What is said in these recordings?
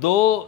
2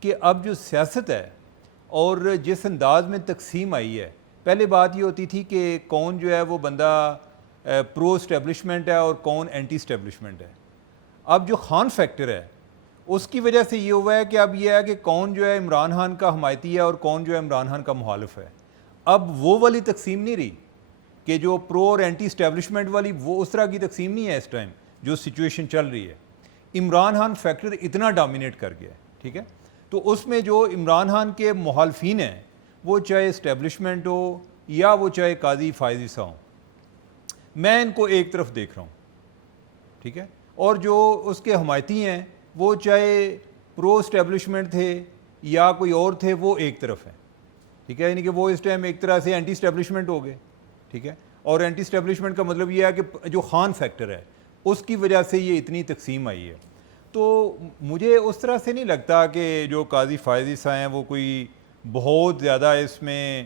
کہ اب جو سیاست ہے اور جس انداز میں تقسیم آئی ہے، پہلے بات یہ ہوتی تھی کہ کون جو ہے وہ بندہ پرو اسٹیبلشمنٹ ہے اور کون اینٹی اسٹیبلشمنٹ ہے. اب جو خان فیکٹر ہے اس کی وجہ سے یہ ہوا ہے کہ اب یہ ہے کہ کون جو ہے عمران خان کا حمایتی ہے اور کون جو ہے عمران خان کا مخالف ہے. اب وہ والی تقسیم نہیں رہی کہ جو پرو اور اینٹی اسٹیبلشمنٹ والی، وہ اس طرح کی تقسیم نہیں ہے اس ٹائم جو سچویشن چل رہی ہے. عمران خان فیکٹر اتنا ڈومینیٹ کر گیا ہے، ٹھیک ہے. تو اس میں جو عمران خان کے مخالفین ہیں وہ چاہے اسٹیبلشمنٹ ہو یا وہ چاہے قاضی فائز عیسیٰ ہوں، میں ان کو ایک طرف دیکھ رہا ہوں، ٹھیک ہے. اور جو اس کے حمایتی ہیں وہ چاہے پرو اسٹیبلشمنٹ تھے یا کوئی اور تھے، وہ ایک طرف ہیں، ٹھیک ہے. یعنی کہ وہ اس ٹائم ایک طرح سے اینٹی اسٹیبلشمنٹ ہو گئے، ٹھیک ہے. اور اینٹی اسٹیبلشمنٹ کا مطلب یہ ہے کہ جو خان فیکٹر ہے اس کی وجہ سے یہ اتنی تقسیم آئی ہے. تو مجھے اس طرح سے نہیں لگتا کہ جو قاضی فائز عیسیٰ ہیں وہ کوئی بہت زیادہ اس میں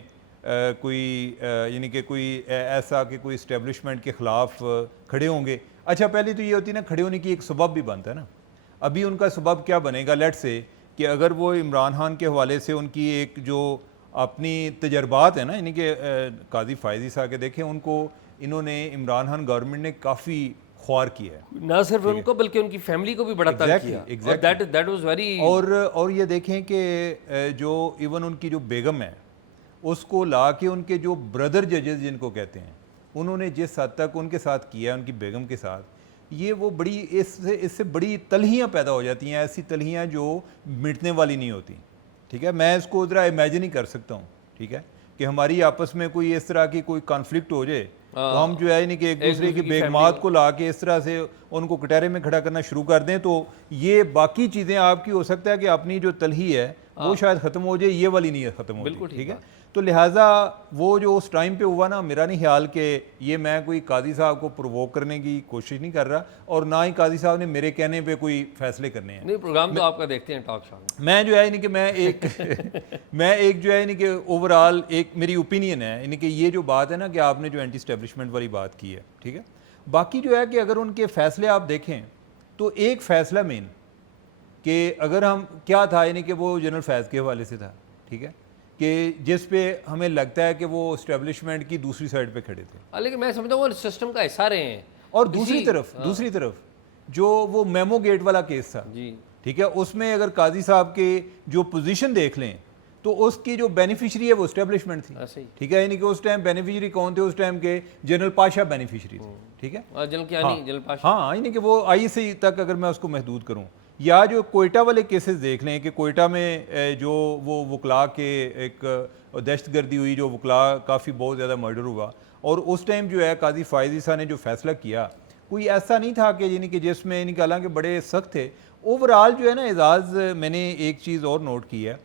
کوئی یعنی کہ کوئی ایسا کہ کوئی اسٹیبلشمنٹ کے خلاف کھڑے ہوں گے. اچھا، پہلے تو یہ ہوتی ہے نا، کھڑے ہونے کی ایک سبب بھی بنتا ہے نا. ابھی ان کا سبب کیا بنے گا؟ لیٹ سے کہ اگر وہ عمران خان کے حوالے سے ان کی ایک جو اپنی تجربات ہیں نا، یعنی کہ قاضی فائز عیسیٰ کے دیکھیں، ان کو انہوں نے عمران خان گورنمنٹ نے کافی خوار کیا ہے، نہ صرف ان کو بلکہ ان کی فیملی کو بھی بڑا تنگ کیا. That was very اور یہ دیکھیں کہ جو ایون ان کی جو بیگم ہے اس کو لا کے ان کے جو بردر ججز جن کو کہتے ہیں، انہوں نے جس حد تک ان کے ساتھ کیا ہے، ان کی بیگم کے ساتھ، یہ وہ بڑی اس سے بڑی تلہیاں پیدا ہو جاتی ہیں، ایسی تلہیاں جو مٹنے والی نہیں ہوتی، ٹھیک ہے. میں اس کو ذرا امیجن ہی کر سکتا ہوں، ٹھیک ہے، کہ ہماری آپس میں کوئی اس طرح کی کوئی کانفلکٹ ہو جائے تو ہم جو ہے یعنی کہ ایک دوسرے کی بیگمات کو لا کے اس طرح سے ان کو کٹہرے میں کھڑا کرنا شروع کر دیں، تو یہ باقی چیزیں آپ کی ہو سکتا ہے کہ اپنی جو تلہی ہے وہ شاید ختم ہو جائے، یہ والی نہیں ختم ہوتی، ٹھیک ہے. تو لہٰذا وہ جو اس ٹائم پہ ہوا نا، میرا نہیں خیال کہ یہ میں کوئی قاضی صاحب کو پرووک کرنے کی کوشش نہیں کر رہا، اور نہ ہی قاضی صاحب نے میرے کہنے پہ کوئی فیصلے کرنے ہیں. نہیں، پروگرام تو آپ کا دیکھتے ہیں ٹاک شو میں جو ہے یعنی کہ میں ایک جو ہے یعنی کہ اوور آل ایک میری اوپینین ہے، یعنی کہ یہ جو بات ہے نا کہ آپ نے جو اینٹی اسٹیبلشمنٹ والی بات کی ہے، ٹھیک ہے. باقی جو ہے کہ اگر ان کے فیصلے آپ دیکھیں تو ایک فیصلہ مین کہ اگر ہم کیا تھا، یعنی کہ وہ جنرل فیض کے حوالے سے تھا، ٹھیک ہے، کہ جس پہ ہمیں لگتا ہے کہ وہ اسٹیبلشمنٹ کی دوسری سائڈ پہ کھڑے تھے. لیکن میں سمجھتا ہوں وہ سسٹم کا حصہ رہے ہیں. اور دوسری طرف جو وہ میمو گیٹ والا کیس تھا، جی ٹھیک ہے، اس میں اگر قاضی صاحب کے جو پوزیشن دیکھ لیں تو اس کی جو بینیفیشری ہے وہ اسٹیبلشمنٹ تھی، ٹھیک ہے. یعنی کہ اس ٹائم بینیفیشری کون تھے؟ اس ٹائم کے جنرل پاشا بینیفیشری تھے، ٹھیک ہے. جنرل پاشا، ہاں، یعنی کہ وہ آئی سی تک اگر میں اس کو محدود کروں. یا جو کوئٹہ والے کیسز دیکھ لیں کہ کوئٹہ میں جو وہ وکلا کے ایک دہشت گردی ہوئی، جو وکلا کافی بہت زیادہ مرڈر ہوا، اور اس ٹائم جو ہے قاضی فائز عیسیٰ نے جو فیصلہ کیا کوئی ایسا نہیں تھا کہ یعنی کہ جس میں یعنی کہ حالانکہ بڑے سخت تھے. اوور آل جو ہے نا اعزاز، میں نے ایک چیز اور نوٹ کی ہے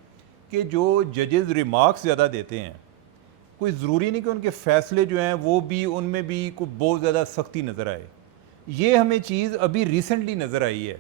کہ جو ججز ریمارکس زیادہ دیتے ہیں، کوئی ضروری نہیں کہ ان کے فیصلے جو ہیں وہ بھی ان میں بھی کوئی بہت زیادہ سختی نظر آئے. یہ ہمیں چیز ابھی ریسنٹلی نظر آئی ہے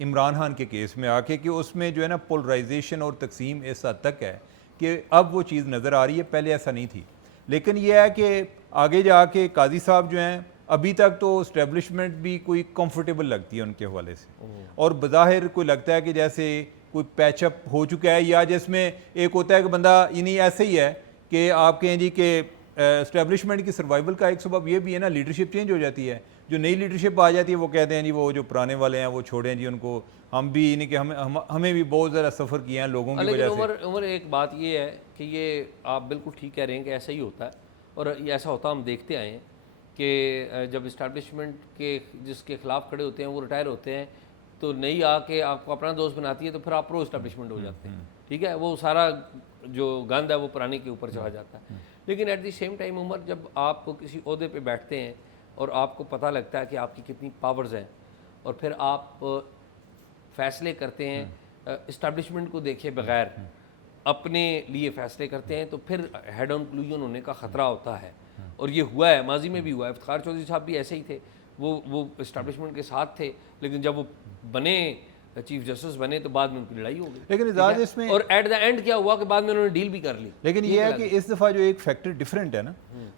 عمران خان کے کیس میں آ کے، کہ اس میں جو ہے نا پولرائزیشن اور تقسیم اس حد تک ہے کہ اب وہ چیز نظر آ رہی ہے، پہلے ایسا نہیں تھی. لیکن یہ ہے کہ آگے جا کے قاضی صاحب جو ہیں ابھی تک تو اسٹیبلشمنٹ بھی کوئی کمفرٹیبل لگتی ہے ان کے حوالے سے، اور بظاہر کوئی لگتا ہے کہ جیسے کوئی پیچ اپ ہو چکا ہے، یا جس میں ایک ہوتا ہے کہ بندہ یعنی ایسے ہی ہے کہ آپ کہیں جی کہ اسٹیبلشمنٹ کی سروائیول کا ایک سبب یہ بھی ہے نا، لیڈرشپ چینج ہو جاتی ہے. جو نئی لیڈرشپ آ جاتی ہے وہ کہتے ہیں جی وہ جو پرانے والے ہیں وہ چھوڑیں جی ان کو، ہم بھی یعنی کہ ہمیں بھی بہت زیادہ سفر کیا ہے لوگوں کی وجہ سے. عمر ایک بات یہ ہے کہ یہ آپ بالکل ٹھیک کہہ رہے ہیں کہ ایسا ہی ہوتا ہے، اور یہ ایسا ہوتا ہم دیکھتے آئے ہیں کہ جب اسٹیبلشمنٹ کے جس کے خلاف کھڑے ہوتے ہیں وہ ریٹائر ہوتے ہیں تو نئی آ کے آپ کو اپنا دوست بناتی ہے تو پھر آپ پرو اسٹیبلشمنٹ ہو جاتے ہیں، ٹھیک ہے. وہ سارا جو گند ہے وہ پرانے کے اوپر چلا جاتا ہے. لیکن ایٹ دی سیم ٹائم عمر، جب آپ کسی عہدے پہ بیٹھتے ہیں اور آپ کو پتہ لگتا ہے کہ آپ کی کتنی پاورز ہیں، اور پھر آپ فیصلے کرتے ہیں اسٹیبلشمنٹ کو دیکھے بغیر، اپنے لیے فیصلے کرتے ہیں، تو پھر ہیڈ آن کلوژن ہونے کا خطرہ ہوتا ہے. اور یہ ہوا ہے، ماضی میں بھی ہوا ہے. افتخار چودھری صاحب بھی ایسے ہی تھے، وہ اسٹیبلشمنٹ کے ساتھ تھے، لیکن جب وہ بنے چیف جسٹس بنے تو بعد میں ان کی لڑائی ہو گئی. لیکن اعزاز اس میں، اور ایٹ دا اینڈ کیا ہوا کہ بعد میں انہوں نے ڈیل بھی کر لی. لیکن یہ ہے کہ اس دفعہ جو ایک فیکٹر ڈفرینٹ ہے نا،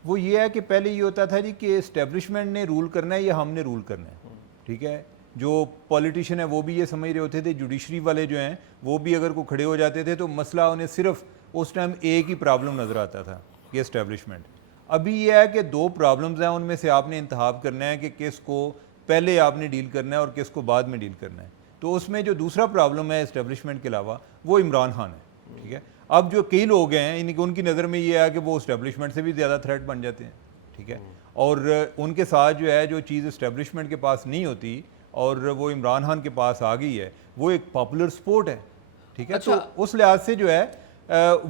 وہ یہ ہے کہ پہلے یہ ہوتا تھا جی کہ اسٹیبلشمنٹ نے رول کرنا ہے یا ہم نے رول کرنا ہے، ٹھیک ہے. جو پولیٹیشین ہیں وہ بھی یہ سمجھ رہے ہوتے تھے, جوڈیشری والے جو ہیں وہ بھی اگر کوئی کھڑے ہو جاتے تھے تو مسئلہ انہیں صرف اس ٹائم ایک ہی پرابلم نظر آتا تھا, یہ اسٹیبلشمنٹ. ابھی یہ ہے کہ دو پرابلمز ہیں, ان میں سے آپ نے انتخاب کرنا ہے کہ کس کو پہلے آپ نے ڈیل کرنا ہے اور کس کو بعد میں ڈیل کرنا ہے. تو اس میں جو دوسرا پرابلم ہے اسٹیبلشمنٹ کے علاوہ وہ عمران خان ہے, ٹھیک ہے. اب جو کئی لوگ ہیں ان کی نظر میں یہ ہے کہ وہ اسٹیبلشمنٹ سے بھی زیادہ تھریٹ بن جاتے ہیں, ٹھیک ہے, اور ان کے ساتھ جو ہے جو چیز اسٹیبلشمنٹ کے پاس نہیں ہوتی اور وہ عمران خان کے پاس آ گئی ہے وہ ایک پاپولر سپورٹ ہے, ٹھیک ہے. تو اس لحاظ سے جو ہے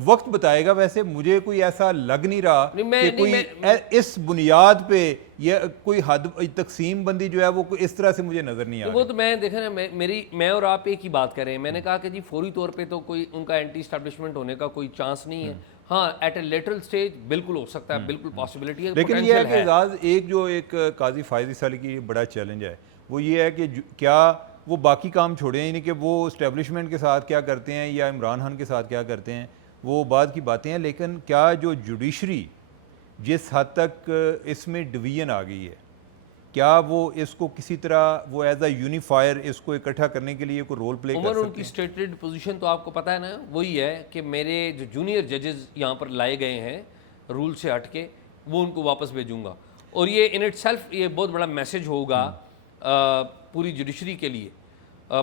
وقت بتائے گا. ویسے مجھے کوئی ایسا لگ نہیں رہا کہ کوئی اس بنیاد پہ یہ کوئی حد تقسیم بندی جو ہے وہ اس طرح سے مجھے نظر نہیں آ رہی. وہ تو میں دیکھیں نا, میں اور آپ ایک ہی بات کر رہے ہیں. میں نے کہا کہ جی فوری طور پہ تو کوئی ان کا اینٹی اسٹیبلشمنٹ ہونے کا کوئی چانس نہیں ہے. ہاں ایٹ اے لیٹرل سٹیج بالکل ہو سکتا ہے, بالکل پاسبلٹی ہے. لیکن یہ ہے کہ اعزاز ایک قاضی فائز عیسی علی کی بڑا چیلنج ہے, وہ یہ ہے کہ کیا وہ باقی کام چھوڑیں, یعنی کہ وہ اسٹیبلشمنٹ کے ساتھ کیا کرتے ہیں یا عمران خان کے ساتھ کیا کرتے ہیں وہ بعد کی باتیں ہیں, لیکن کیا جو جوڈیشری جس حد تک اس میں ڈویژن آ گئی ہے کیا وہ اس کو کسی طرح وہ ایز اے یونیفائر اس کو اکٹھا کرنے کے لیے کوئی رول پلے کر سکتے ہیں؟ ان کی اسٹیٹڈ پوزیشن تو آپ کو پتہ ہے نا, وہی ہے کہ میرے جو جونیئر ججز یہاں پر لائے گئے ہیں رول سے ہٹ کے وہ ان کو واپس بھیجوں گا. اور یہ ان اٹ سیلف یہ بہت بڑا میسج ہوگا پوری جوڈیشری کے لیے,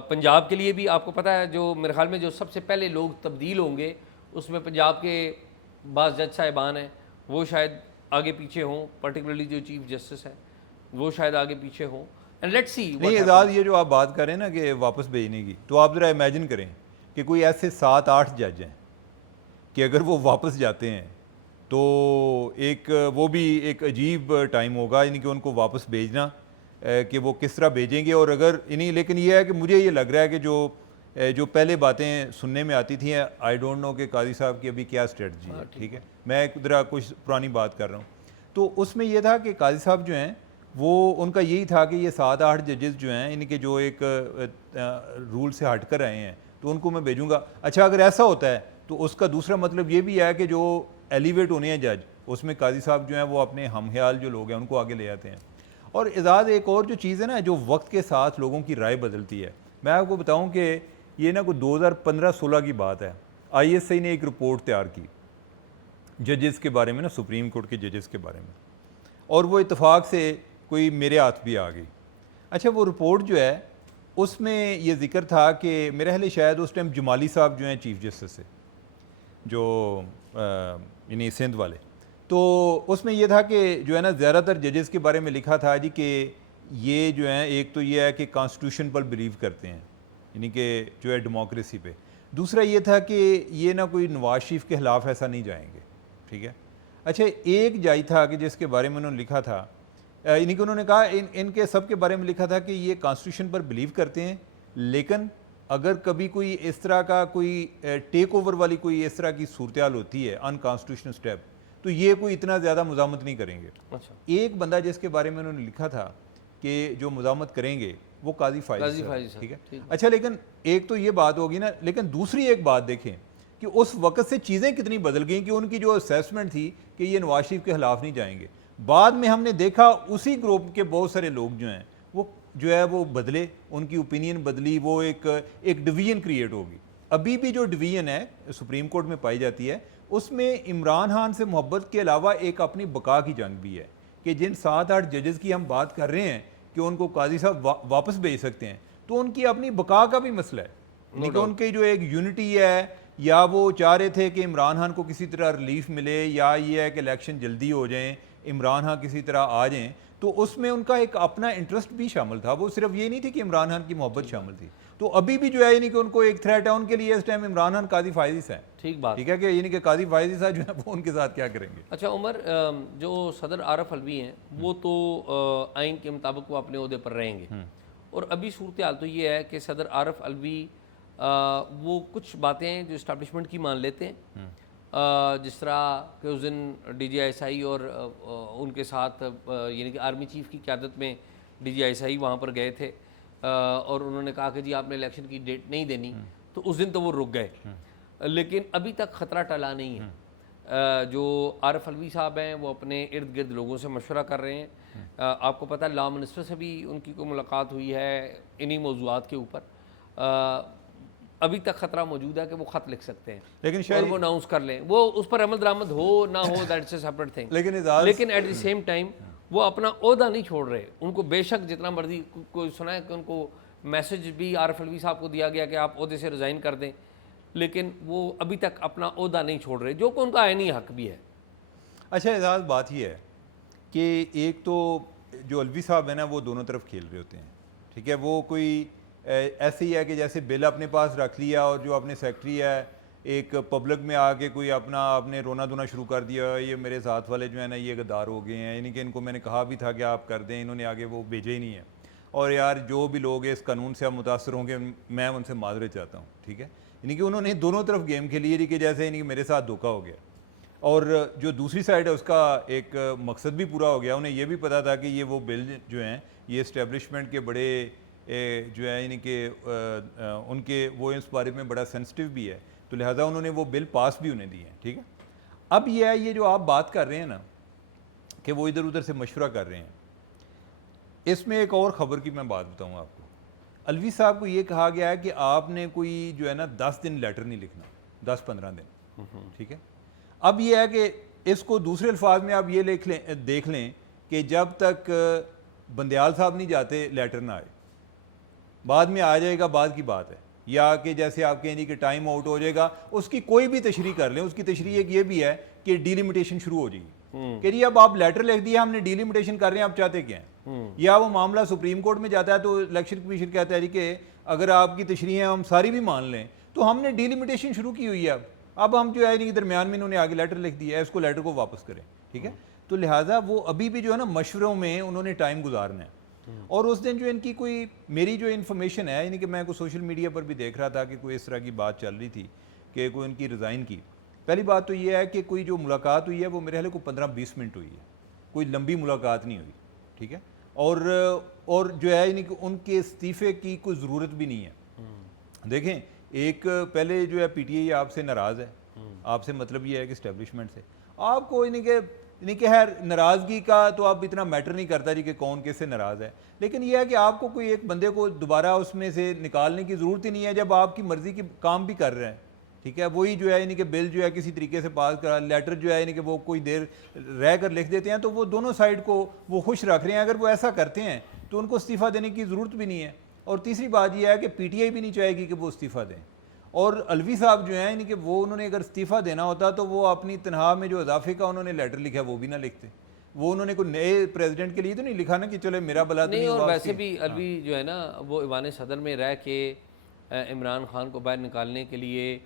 پنجاب کے لیے بھی. آپ کو پتہ ہے جو میرے خیال میں جو سب سے پہلے لوگ تبدیل ہوں گے اس میں پنجاب کے بعض جج صاحبان ہیں, وہ شاید آگے پیچھے ہوں, پرٹیکولرلی جو چیف جسٹس ہے وہ شاید آگے پیچھے ہوں. And let's see. نہیں اعزاز, یہ جو آپ بات کر رہے ہیں نا کہ واپس بھیجنے کی, تو آپ ذرا امیجن کریں کہ کوئی ایسے 7-8 جج ہیں کہ اگر وہ واپس جاتے ہیں تو ایک وہ بھی ایک عجیب ٹائم ہوگا, یعنی کہ ان کو واپس بھیجنا کہ وہ کس طرح بھیجیں گے. اور اگر انہیں, لیکن یہ ہے کہ مجھے یہ لگ رہا ہے کہ جو پہلے باتیں سننے میں آتی تھیں, آئی ڈونٹ نو کہ قاضی صاحب کی ابھی کیا اسٹریٹجی ہے, ٹھیک ہے, میں ذرا کچھ پرانی بات کر رہا ہوں. تو اس میں یہ تھا کہ قاضی صاحب جو ہیں وہ ان کا یہی تھا کہ یہ 7-8 ججز جو ہیں ان کے جو ایک رول سے ہٹ کر آئے ہیں تو ان کو میں بھیجوں گا. اچھا اگر ایسا ہوتا ہے تو اس کا دوسرا مطلب یہ بھی ہے کہ جو ایلیویٹ ہونے ہیں جج اس میں قاضی صاحب جو ہیں وہ اپنے ہم خیال جو لوگ ہیں ان کو آگے لے آتے ہیں. اور اعزاز ایک اور جو چیز ہے نا جو وقت کے ساتھ لوگوں کی رائے بدلتی ہے, میں آپ کو بتاؤں کہ یہ نا کوئی 2015-16 کی بات ہے, آئی ایس آئی نے ایک رپورٹ تیار کی ججز کے بارے میں نا, سپریم کورٹ کے ججز کے بارے میں, اور وہ اتفاق سے کوئی میرے ہاتھ بھی آ گئی. اچھا وہ رپورٹ جو ہے اس میں یہ ذکر تھا کہ میرے خیال شاید اس ٹائم جمالی صاحب جو ہیں چیف جسٹس سے جو یعنی سندھ والے, تو اس میں یہ تھا کہ جو ہے نا زیادہ تر ججز کے بارے میں لکھا تھا جی کہ یہ جو ہیں ایک تو یہ ہے کہ کانسٹیٹیوشن پر بلیو کرتے ہیں, یعنی کہ جو ہے ڈیموکریسی پہ. دوسرا یہ تھا کہ یہ نہ کوئی نواز شریف کے خلاف ایسا نہیں جائیں گے, ٹھیک ہے. اچھا ایک جائی تھا کہ جس کے بارے میں انہوں نے لکھا تھا, یعنی کہ انہوں نے کہا ان کے سب کے بارے میں لکھا تھا کہ یہ کانسٹیٹیوشن پر بلیو کرتے ہیں, لیکن اگر کبھی کوئی اس طرح کا کوئی ٹیک اوور والی کوئی اس طرح کی صورتحال ہوتی ہے ان کانسٹیٹیوشنل اسٹیپ تو یہ کوئی اتنا زیادہ مزاحمت نہیں کریں گے. اچھا ایک بندہ جس کے بارے میں انہوں نے لکھا تھا کہ جو مزاحمت کریں گے وہ قاضی فائز, ٹھیک ہے. اچھا لیکن ایک تو یہ بات ہوگی نا, لیکن دوسری ایک بات دیکھیں کہ اس وقت سے چیزیں کتنی بدل گئیں کہ ان کی جو اسیسمنٹ تھی کہ یہ نواز شریف کے خلاف نہیں جائیں گے, بعد میں ہم نے دیکھا اسی گروپ کے بہت سارے لوگ جو ہیں وہ جو ہے وہ بدلے, ان کی اوپینین بدلی, وہ ایک ڈویژن کریٹ ہوگی. ابھی بھی جو ڈویژن ہے سپریم کورٹ میں پائی جاتی ہے اس میں عمران خان سے محبت کے علاوہ ایک اپنی بقا کی جنگ بھی ہے کہ جن 7-8 ججز کی ہم بات کر رہے ہیں کہ ان کو قاضی صاحب واپس بھیج سکتے ہیں, تو ان کی اپنی بقا کا بھی مسئلہ ہے. یعنی کہ ان کی جو ایک یونٹی ہے, یا وہ چاہ رہے تھے کہ عمران خان کو کسی طرح ریلیف ملے, یا یہ ہے کہ الیکشن جلدی ہو جائیں, عمران خان کسی طرح آ جائیں, تو اس میں ان کا ایک اپنا انٹرسٹ بھی شامل تھا. وہ صرف یہ نہیں تھی کہ عمران خان کی محبت شامل تھی. تو ابھی بھی جو ہے یعنی کہ ان کو ایک تھریٹ ہے ان کے لیے اس ٹائم عمران خان قاضی فائز ہے. ٹھیک بات, ٹھیک ہے کہ یعنی کہ قاضی فائز صاحب جو ہے وہ ان کے ساتھ کیا کریں گے. اچھا عمر, جو صدر عارف علوی ہیں وہ تو آئین کے مطابق وہ اپنے عہدے پر رہیں گے, اور ابھی صورتحال تو یہ ہے کہ صدر عارف علوی وہ کچھ باتیں جو اسٹیبلشمنٹ کی مان لیتے ہیں, جس طرح کہ اس دن D G I S I اور ان کے ساتھ یعنی کہ آرمی چیف کی قیادت میں D G I S I وہاں پر گئے تھے, اور انہوں نے کہا کہ جی آپ نے الیکشن کی ڈیٹ نہیں دینی, تو اس دن تو وہ رک گئے, لیکن ابھی تک خطرہ ٹلا نہیں ہے. جو عارف الوی صاحب ہیں وہ اپنے ارد گرد لوگوں سے مشورہ کر رہے ہیں. آپ کو پتہ ہے لا منسٹر سے بھی ان کی کوئی ملاقات ہوئی ہے انہی موضوعات کے اوپر. ابھی تک خطرہ موجود ہے کہ وہ خط لکھ سکتے ہیں لیکن اور وہ اناؤنس کر لیں, وہ اس پر عمل درآمد ہو نہ ہو دیٹس اے سیپریٹ تھنگ. لیکن ایٹ دی سیم ٹائم وہ اپنا عہدہ نہیں چھوڑ رہے. ان کو بے شک جتنا مرضی کوئی سنا ہے کہ ان کو میسج بھی عارف الوی صاحب کو دیا گیا کہ آپ عہدے سے ریزائن کر دیں, لیکن وہ ابھی تک اپنا عہدہ نہیں چھوڑ رہے, جو کہ ان کا عینی حق بھی ہے. اچھا اعزاز, بات یہ ہے کہ ایک تو جو الوی صاحب ہیں نا وہ دونوں طرف کھیل رہے ہوتے ہیں, ٹھیک ہے. وہ کوئی ایسے ہی ہے کہ جیسے بل اپنے پاس رکھ لیا اور جو اپنے سیکٹری ہے ایک پبلک میں آ کے کوئی اپنا آپ نے رونا دھونا شروع کر دیا, یہ میرے ساتھ والے جو ہیں نا یہ غدار ہو گئے ہیں, یعنی کہ ان کو میں نے کہا بھی تھا کہ آپ کر دیں, انہوں نے آگے وہ بھیجے ہی نہیں ہے. اور یار جو بھی لوگ اس قانون سے اب متاثر ہوں گے میں ان سے معذرت چاہتا ہوں, ٹھیک ہے. یعنی کہ انہوں نے دونوں طرف گیم کھیلی ہے کہ جیسے یعنی کہ میرے ساتھ دھوکہ ہو گیا, اور جو دوسری سائڈ ہے اس کا ایک مقصد بھی پورا ہو گیا. انہیں یہ بھی پتا تھا کہ یہ وہ بل جو ہیں یہ اسٹیبلشمنٹ کے بڑے جو ہے یعنی کہ ان کے وہ اس بارے میں بڑا سینسٹیو بھی ہے, تو لہٰذا انہوں نے وہ بل پاس بھی انہیں دیے ہیں, ٹھیک ہے. اب یہ ہے یہ جو آپ بات کر رہے ہیں نا کہ وہ ادھر ادھر سے مشورہ کر رہے ہیں, اس میں ایک اور خبر کی میں بات بتاؤں آپ کو. الوی صاحب کو یہ کہا گیا ہے کہ آپ نے کوئی جو ہے نا 10 دن لیٹر نہیں لکھنا, 10-15 دن, ٹھیک ہے. اب یہ ہے کہ اس کو دوسرے الفاظ میں آپ یہ دیکھ لیں کہ جب تک بندیال صاحب نہیں جاتے لیٹر نہ آئے, بعد میں آ جائے گا بعد کی بات ہے, یا کہ جیسے آپ کہیں کہ ٹائم آؤٹ ہو جائے گا, اس کی کوئی بھی تشریح کر لیں. اس کی تشریح ایک یہ بھی ہے کہ ڈیلیمیٹیشن شروع ہو جائے گی کہ جی اب آپ لیٹر لکھ دیا ہم نے ڈیلیمیٹیشن کر رہے ہیں, آپ چاہتے کیا ہیں. یا وہ معاملہ سپریم کورٹ میں جاتا ہے تو الیکشن کمیشن کہتا ہے جی کہ اگر آپ کی تشریحیں ہم ساری بھی مان لیں تو ہم نے ڈیلیمیٹیشن شروع کی ہوئی ہے, اب ہم جو ہے کہ درمیان میں انہوں نے آگے لیٹر لکھ دیا ہے, اس کو لیٹر کو واپس کریں, ٹھیک ہے. تو لہٰذا وہ ابھی بھی جو ہے نا مشوروں میں انہوں نے ٹائم گزارنا ہے. اور اس دن جو ان کی کوئی میری جو انفارمیشن ہے یعنی کہ میں کوئی سوشل میڈیا پر بھی دیکھ رہا تھا کہ کوئی اس طرح کی بات چل رہی تھی کہ کوئی ان کی ریزائن کی. پہلی بات تو یہ ہے کہ کوئی جو ملاقات ہوئی ہے وہ میرے خیال کو 15-20 منٹ ہوئی ہے, کوئی لمبی ملاقات نہیں ہوئی, ٹھیک ہے. اور جو ہے یعنی کہ ان کے استعفے کی کوئی ضرورت بھی نہیں ہے. دیکھیں ایک پہلے جو ہے پی ٹی آئی آپ سے ناراض ہے, آپ سے مطلب یہ ہے کہ اسٹیبلشمنٹ سے آپ کو یعنی کہ خیر ناراضگی کا تو اب اتنا میٹر نہیں کرتا جی کہ کون کس سے ناراض ہے, لیکن یہ ہے کہ آپ کو کوئی ایک بندے کو دوبارہ اس میں سے نکالنے کی ضرورت ہی نہیں ہے جب آپ کی مرضی کی کام بھی کر رہے ہیں, ٹھیک ہے. وہی جو ہے یعنی کہ بل جو ہے کسی طریقے سے پاس کرا, لیٹر جو ہے یعنی کہ وہ کوئی دیر رہ کر لکھ دیتے ہیں, تو وہ دونوں سائڈ کو وہ خوش رکھ رہے ہیں. اگر وہ ایسا کرتے ہیں تو ان کو استعفیٰ دینے کی ضرورت بھی نہیں ہے. اور تیسری بات یہ ہے کہ پی ٹی آئی بھی نہیں چاہے گی کہ وہ استعفیٰ دیں. اور الوی صاحب جو ہیں یعنی کہ وہ انہوں نے اگر استعفیٰ دینا ہوتا تو وہ اپنی تنخواہ میں جو اضافے کا انہوں نے لیٹر لکھا وہ بھی نہ لکھتے. وہ انہوں نے کوئی نئے پریزیڈنٹ کے لیے تو نہیں لکھا نا کہ چلے میرا بلا تو نہیں. نہیں. اور ویسے بھی الوی جو ہے نا وہ ایوان صدر میں رہ کے عمران خان کو باہر نکالنے کے لیے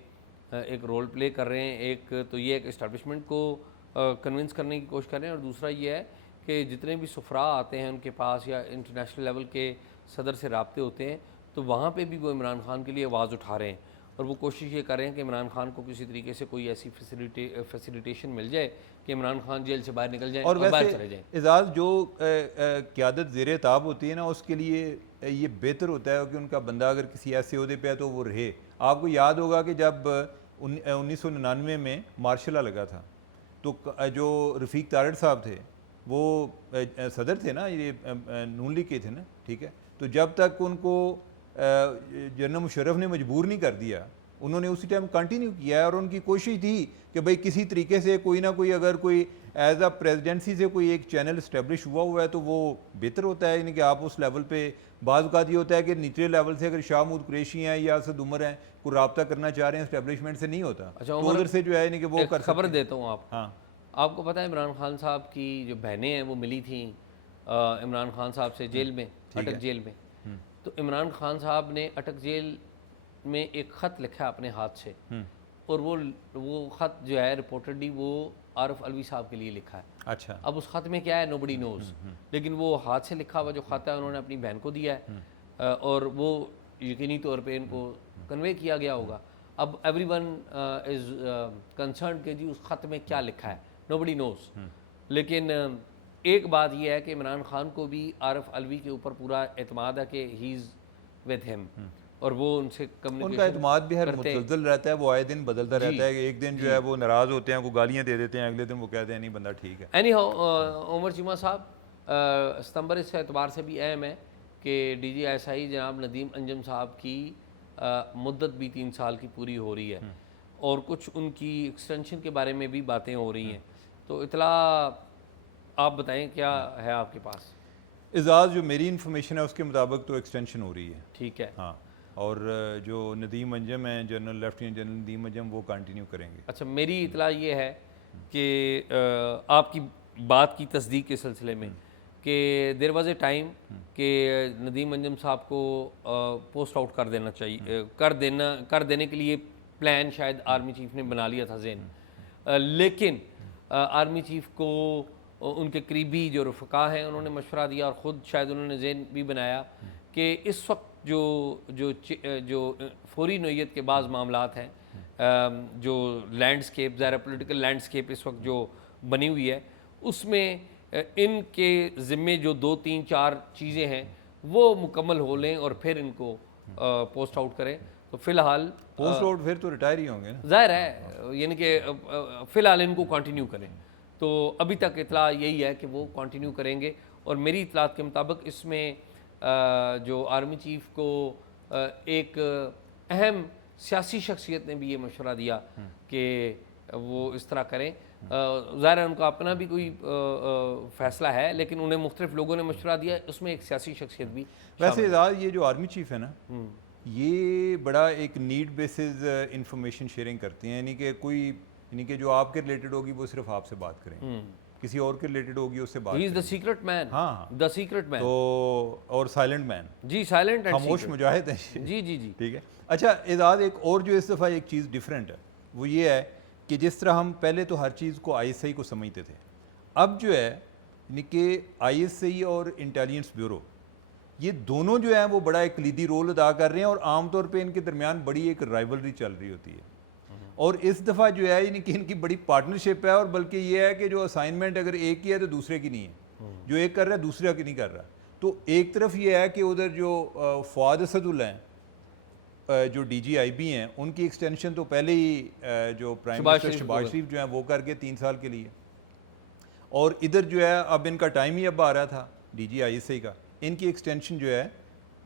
ایک رول پلے کر رہے ہیں. ایک تو یہ ہے کہ اسٹیبلشمنٹ کو کنونس کرنے کی کوشش کر رہے ہیں, اور دوسرا یہ ہے کہ جتنے بھی سفراء آتے ہیں ان کے پاس یا انٹرنیشنل لیول کے صدر سے رابطے ہوتے ہیں تو وہاں پہ بھی وہ عمران خان کے لیے آواز اٹھا رہے ہیں, اور وہ کوشش یہ کر رہے ہیں کہ عمران خان کو کسی طریقے سے کوئی ایسی فیسیلیٹیشن مل جائے کہ عمران خان جیل سے باہر نکل جائیں اور باہر چلے جائیں. اعزاز جو قیادت زیر تاب ہوتی ہے نا اس کے لیے یہ بہتر ہوتا ہے کہ ان کا بندہ اگر کسی ایسے عہدے پہ ہے تو وہ رہے. آپ کو یاد ہوگا کہ جب 1999 میں مارشل لا لگا تھا تو جو رفیق تارڑ صاحب تھے وہ صدر تھے نا, یہ نون لیگ کے تھے نا, ٹھیک ہے. تو جب تک ان کو جنرل مشرف نے مجبور نہیں کر دیا انہوں نے اسی ٹائم کنٹینیو کیا ہے, اور ان کی کوشش تھی کہ بھئی کسی طریقے سے کوئی نہ کوئی اگر کوئی ایز اے پریزیڈنسی سے کوئی ایک چینل اسٹیبلش ہوا ہے تو وہ بہتر ہوتا ہے. یعنی کہ آپ اس لیول پہ بعض اوقات یہ ہوتا ہے کہ نچلے لیول سے اگر شاہ محمود قریشی ہیں یا اسد عمر ہیں کوئی رابطہ کرنا چاہ رہے ہیں اسٹیبلشمنٹ سے نہیں ہوتا, تو ادھر سے جو ہے یعنی کہ وہ کر خبر دیتا ہوں آپ. ہاں آپ کو پتہ ہے عمران خان صاحب کی جو بہنیں ہیں وہ ملی تھیں عمران خان صاحب سے جیل میں, اٹک جیل میں. تو عمران خان صاحب نے اٹک جیل میں ایک خط لکھا اپنے ہاتھ سے, اور وہ خط جو ہے رپورٹڈلی وہ عارف الوی صاحب کے لیے لکھا ہے. اچھا, اب اس خط میں کیا ہے نوبڈی نوز, لیکن وہ ہاتھ سے لکھا ہوا جو خط ہے انہوں نے اپنی بہن کو دیا ہے, اور وہ یقینی طور پہ ان کو کنوے کیا گیا ہوگا. اب ایوری ون از کنسرنڈ کہ جی اس خط میں کیا لکھا ہے, نوبڈی نوز. لیکن ایک بات یہ ہے کہ عمران خان کو بھی عارف الوی کے اوپر پورا اعتماد ہے کہ ہی از ود ہم, اور وہ ان سے ان کا کمیونیکیشن اعتماد بھی ہر متزلزل رہتا ہے, وہ آئے دن بدلتا رہتا ہے. ایک دن جو ہے وہ ناراض ہوتے ہیں, وہ گالیاں دے دیتے ہیں, اگلے دن وہ کہتے ہیں نہیں بندہ ٹھیک ہے. اینی ہاؤ عمر چیمہ صاحب, ستمبر اس اعتبار سے بھی اہم ہے کہ ڈی جی ایس آئی جناب ندیم انجم صاحب کی مدت بھی 3 سال کی پوری ہو رہی ہے, اور کچھ ان کی ایکسٹینشن کے بارے میں بھی باتیں ہو رہی ہیں. تو اطلاع آپ بتائیں کیا ہے آپ کے پاس؟ اعزاز, جو میری انفارمیشن ہے اس کے مطابق تو ایکسٹینشن ہو رہی ہے. ٹھیک ہے. ہاں, اور جو ندیم انجم ہیں, جنرل لیفٹیننٹ جنرل ندیم انجم, وہ کنٹینیو کریں گے. اچھا, میری اطلاع یہ ہے کہ آپ کی بات کی تصدیق کے سلسلے میں کہ دیر واز اے ٹائم کہ ندیم انجم صاحب کو پوسٹ آؤٹ کر دینا چاہیے, کر دینے کے لیے پلان شاید آرمی چیف نے بنا لیا تھا ذہن, لیکن آرمی چیف کو ان کے قریبی جو رفقا ہیں انہوں نے مشورہ دیا, اور خود شاید انہوں نے ذہن بھی بنایا کہ اس وقت جو فوری نوعیت کے بعض معاملات ہیں, جو لینڈسکیپ, ظاہر پولیٹیکل لینڈسکیپ اس وقت جو بنی ہوئی ہے, اس میں ان کے ذمے جو 2 3 4 چیزیں ہیں وہ مکمل ہو لیں اور پھر ان کو پوسٹ آؤٹ کریں. تو فی الحال پوسٹ آؤٹ پھر تو ریٹائر ہی ہوں گے نا, ظاہر ہے, یعنی کہ فی الحال ان کو کنٹینیو کریں. تو ابھی تک اطلاع یہی ہے کہ وہ کنٹینیو کریں گے, اور میری اطلاعات کے مطابق اس میں جو آرمی چیف کو ایک اہم سیاسی شخصیت نے بھی یہ مشورہ دیا کہ وہ اس طرح کریں. ظاہر ہے ان کا اپنا بھی کوئی فیصلہ ہے, لیکن انہیں مختلف لوگوں نے مشورہ دیا, اس میں ایک سیاسی شخصیت بھی. ویسے اعزاز, یہ جو آرمی چیف ہے نا, یہ بڑا ایک نیڈ بیسز انفارمیشن شیئرنگ کرتے ہیں, یعنی کہ جو آپ کے ریلیٹڈ ہوگی وہ صرف آپ سے بات کریں گے, کسی اور کے ریلیٹڈ ہوگی اس سے بات ہی از دا سیکرٹ مین. ہاں, دا سیکرٹ مین. تو اور سائلنٹ مین, جی, سائلنٹ اینڈ خاموش مجاہد ہیں. جی جی جی, ٹھیک ہے. اچھا اعزاز, ایک اور جو اس دفعہ ایک چیز ڈیفرنٹ ہے وہ یہ ہے کہ جس طرح ہم پہلے تو ہر چیز کو آئی ایس آئی کو سمجھتے تھے, اب جو ہے یعنی کہ آئی ایس آئی اور انٹیلیجنس بیورو, یہ دونوں جو ہیں وہ بڑا ایک کلیدی رول ادا کر رہے ہیں, اور عام طور پہ ان کے درمیان بڑی ایک رائیولری چل رہی ہوتی ہے. اور اس دفعہ جو ہے یعنی کہ ان کی بڑی پارٹنرشپ ہے, اور بلکہ یہ ہے کہ جو اسائنمنٹ اگر ایک کی ہے تو دوسرے کی نہیں ہے, جو ایک کر رہا ہے دوسرا کی نہیں کر رہا. تو ایک طرف یہ ہے کہ ادھر جو فواد اسد اللہ ہیں, جو ڈی جی آئی بی ہیں, ان کی ایکسٹینشن تو پہلے ہی جو پرائم منسٹر شہباز شریف جو ہیں وہ کر کے 3 سال کے لیے, اور ادھر جو ہے اب ان کا ٹائم ہی اب آ رہا تھا D G I S I کا, ان کی ایکسٹینشن جو ہے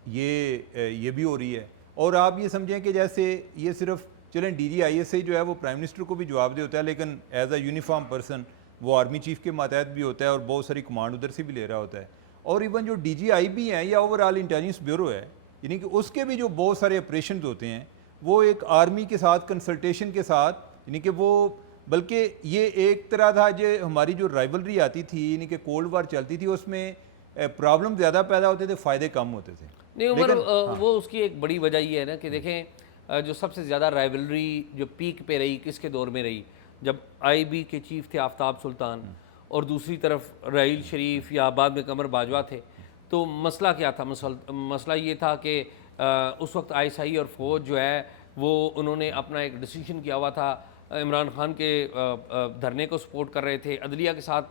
یہ بھی ہو رہی ہے. اور آپ یہ سمجھیں کہ جیسے یہ صرف چلیں D G I S I جو ہے وہ پرائم منسٹر کو بھی جواب دے ہوتا ہے, لیکن ایز اے یونیفارم پرسن وہ آرمی چیف کے ماتحت بھی ہوتا ہے, اور بہت ساری کمانڈ ادھر سے بھی لے رہا ہوتا ہے. اور ایون جو ڈی جی آئی بی ہیں یا اوور آل انٹیلیجنس بیورو ہے, یعنی کہ اس کے بھی جو بہت سارے آپریشنز ہوتے ہیں وہ ایک آرمی کے ساتھ کنسلٹیشن کے ساتھ, یعنی کہ وہ بلکہ یہ ایک طرح تھا جو ہماری جو رائیولری آتی تھی, یعنی کہ کولڈ وار چلتی تھی, اس میں پرابلم زیادہ پیدا ہوتے تھے, فائدے کم ہوتے تھے. نہیں عمر, وہ اس کی ایک بڑی وجہ یہ ہے نا کہ دیکھیں جو سب سے زیادہ رائیولری جو پیک پہ رہی کس کے دور میں رہی, جب آئی بی کے چیف تھے آفتاب سلطان, اور دوسری طرف رحیل شریف یا بعد میں قمر باجوہ تھے. تو مسئلہ کیا تھا؟ مسئلہ یہ تھا کہ اس وقت آئی ایس آئی اور فوج جو ہے وہ انہوں نے اپنا ایک ڈیسیجن کیا ہوا تھا, عمران خان کے دھرنے کو سپورٹ کر رہے تھے, عدلیہ کے ساتھ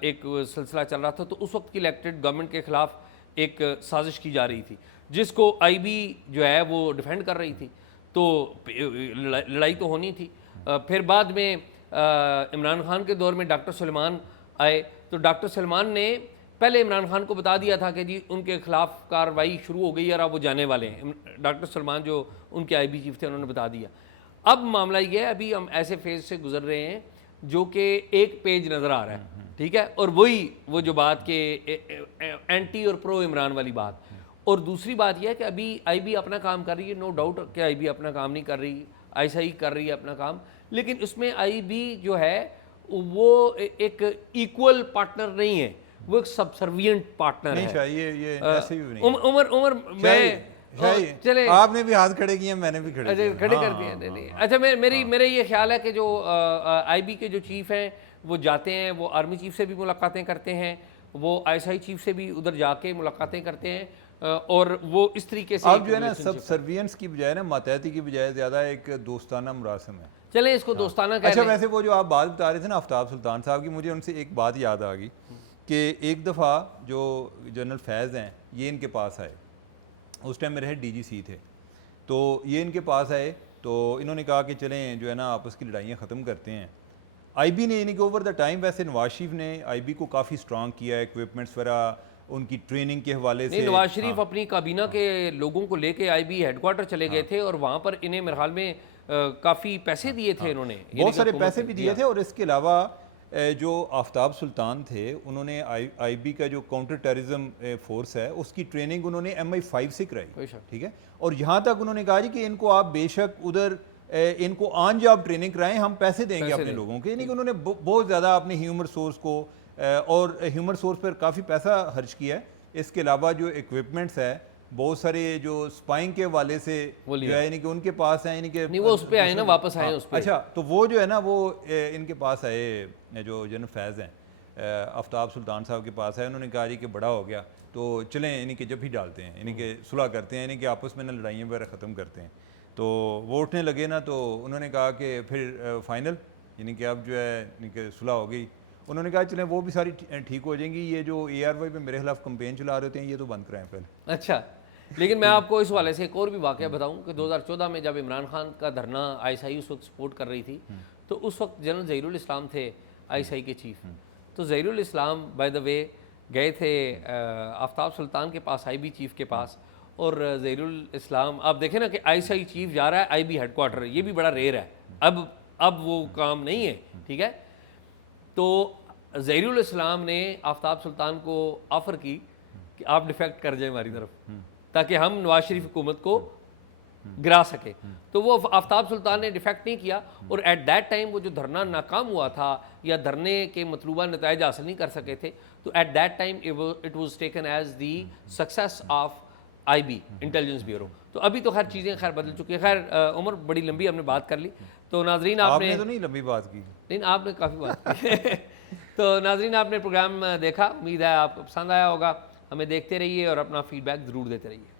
ایک سلسلہ چل رہا تھا, تو اس وقت کی الیکٹڈ گورنمنٹ کے خلاف ایک سازش کی جا رہی تھی جس کو آئی بی جو ہے وہ ڈیفینڈ کر رہی تھی. تو لڑائی تو ہونی تھی. پھر بعد میں عمران خان کے دور میں ڈاکٹر سلیمان آئے, تو ڈاکٹر سلیمان نے پہلے عمران خان کو بتا دیا تھا کہ جی ان کے خلاف کارروائی شروع ہو گئی اور اب وہ جانے والے ہیں. ڈاکٹر سلیمان جو ان کے آئی بی چیف تھے انہوں نے بتا دیا. اب معاملہ یہ ہے, ابھی ہم ایسے فیز سے گزر رہے ہیں جو کہ ایک پیج نظر آ رہا ہے, ٹھیک ہے, اور وہ جو بات کہ اینٹی اور پرو عمران والی بات. اور دوسری بات یہ ہے کہ ابھی آئی بی اپنا کام کر رہی ہے, نو ڈاؤٹ کہ آئی بی اپنا کام نہیں کر رہی, آئی ایس آئی کر رہی ہے اپنا کام, لیکن اس میں آئی بی جو ہے وہ ایک ایکول پارٹنر نہیں ہے, وہ ایک سبسروینٹ پارٹنر ہے. یہ ایسے بھی نہیں. عمر میں چلے آپ نے بھی ہاتھ کھڑے کیے, میں نے بھی کھڑے کر دیے. اچھا میرا یہ خیال ہے کہ جو آئی بی کے جو چیف ہیں وہ جاتے ہیں, وہ آرمی چیف سے بھی ملاقاتیں کرتے ہیں, وہ آئی ایس آئی چیف سے بھی ادھر جا کے ملاقاتیں کرتے ہیں, اور وہ اس طریقے سے اب جو ہے نا سب سروینس کی بجائے نا ماتحتی کی بجائے زیادہ ایک دوستانہ مراسم ہے. چلیں اس کو دوستانہ کہہ لیں. اچھا ویسے وہ جو آپ بات بتا رہے تھے نا آفتاب سلطان صاحب کی, مجھے ان سے ایک بات یاد آ گئی کہ ایک دفعہ جو جنرل فیض ہیں یہ ان کے پاس آئے, اس ٹائم میرے ڈی جی سی تھے, تو یہ ان کے پاس آئے تو انہوں نے کہا کہ چلیں جو ہے نا آپس کی لڑائیاں ختم کرتے ہیں. آئی بی نے یعنی کہ اوور دا ٹائم ویسے نواز شریف نے آئی بی کو کافی اسٹرانگ کیا ہے, اکوپمنٹس وغیرہ ان کی ٹریننگ کے حوالے سے. نواز شریف اپنی کابینہ کے لوگوں کو لے کے آئی بی ہیڈ کوارٹر چلے گئے تھے اور وہاں پر انہیں میرے خیال میں کافی پیسے دیے تھے انہوں نے, بہت سارے پیسے بھی دیے تھے. اور اس کے علاوہ جو آفتاب سلطان تھے انہوں نے آئی بی کا جو کاؤنٹر ٹیررزم فورس ہے اس کی ٹریننگ انہوں نے MI5 سے کرائی, ٹھیک ہے. اور یہاں تک انہوں نے کہا جی کہ ان کو آپ بے شک ادھر ان کو آن جاب ٹریننگ کرائیں, ہم پیسے دیں گے اپنے لوگوں کے. یعنی کہ انہوں نے بہت زیادہ اپنے ہیومن سورس کو اور ہیومن سورس پر کافی پیسہ خرچ کیا ہے. اس کے علاوہ جو اکوپمنٹس ہے بہت سارے جو سپائنگ کے والے سے جو ہے یعنی کہ ان کے پاس ہیں, یعنی کہ نہیں وہ اس پہ آئے نا, واپس آئے اس پہ. اچھا تو وہ جو ہے نا وہ ان کے پاس آئے جو جنرل فیض ہیں, آفتاب سلطان صاحب کے پاس ہے. انہوں نے کہا جی کہ بڑا ہو گیا تو چلیں یعنی کہ جب ہی ڈالتے ہیں, یعنی کہ صلح کرتے ہیں, یعنی کہ آپس میں نا لڑائیاں وغیرہ ختم کرتے ہیں. تو وہ اٹھنے لگے نا تو انہوں نے کہا کہ پھر فائنل یعنی کہ اب جو ہے یعنی کہ صلح ہو گئی. انہوں نے کہا چلیں وہ بھی ساری ٹھیک ہو جائیں گی, یہ جو ARY پہ میرے خلاف کمپین چلا رہے ہیں یہ تو بند کرائیں پہلے. اچھا, لیکن میں آپ کو اس حوالے سے ایک اور بھی واقعہ بتاؤں کہ 2014 میں جب عمران خان کا دھرنا ISI اس وقت سپورٹ کر رہی تھی تو اس وقت جنرل ظہیر الاسلام تھے ISI کے چیف. تو ظہیر الاسلام بائی دا وے گئے تھے آفتاب سلطان کے پاس, IB چیف کے پاس. اور ظہیر الاسلام آپ دیکھیں نا کہ ISI چیف جا رہا ہے IB ہیڈ کوارٹر, یہ بھی بڑا ریئر ہے, اب وہ کام نہیں ہے, ٹھیک ہے. تو ظہیر الاسلام نے آفتاب سلطان کو آفر کی کہ آپ ڈیفیکٹ کر جائیں ہماری طرف تاکہ ہم نواز شریف حکومت کو گرا سکے. تو وہ آفتاب سلطان نے ڈیفیکٹ نہیں کیا, اور ایٹ دیٹ ٹائم وہ جو دھرنا ناکام ہوا تھا یا دھرنے کے مطلوبہ نتائج حاصل نہیں کر سکے تھے, تو at that time it was taken as the success of IB intelligence bureau. تو ابھی تو خیر چیزیں خیر بدل چکی ہیں. خیر عمر بڑی لمبی ہم نے بات کر لی. تو ناظرین آپ نے تو نہیں لمبی بات کی, نہیں آپ نے کافی بات کی. تو ناظرین آپ نے پروگرام دیکھا, امید ہے آپ کو پسند آیا ہوگا. ہمیں دیکھتے رہیے اور اپنا فیڈ بیک ضرور دیتے رہیے.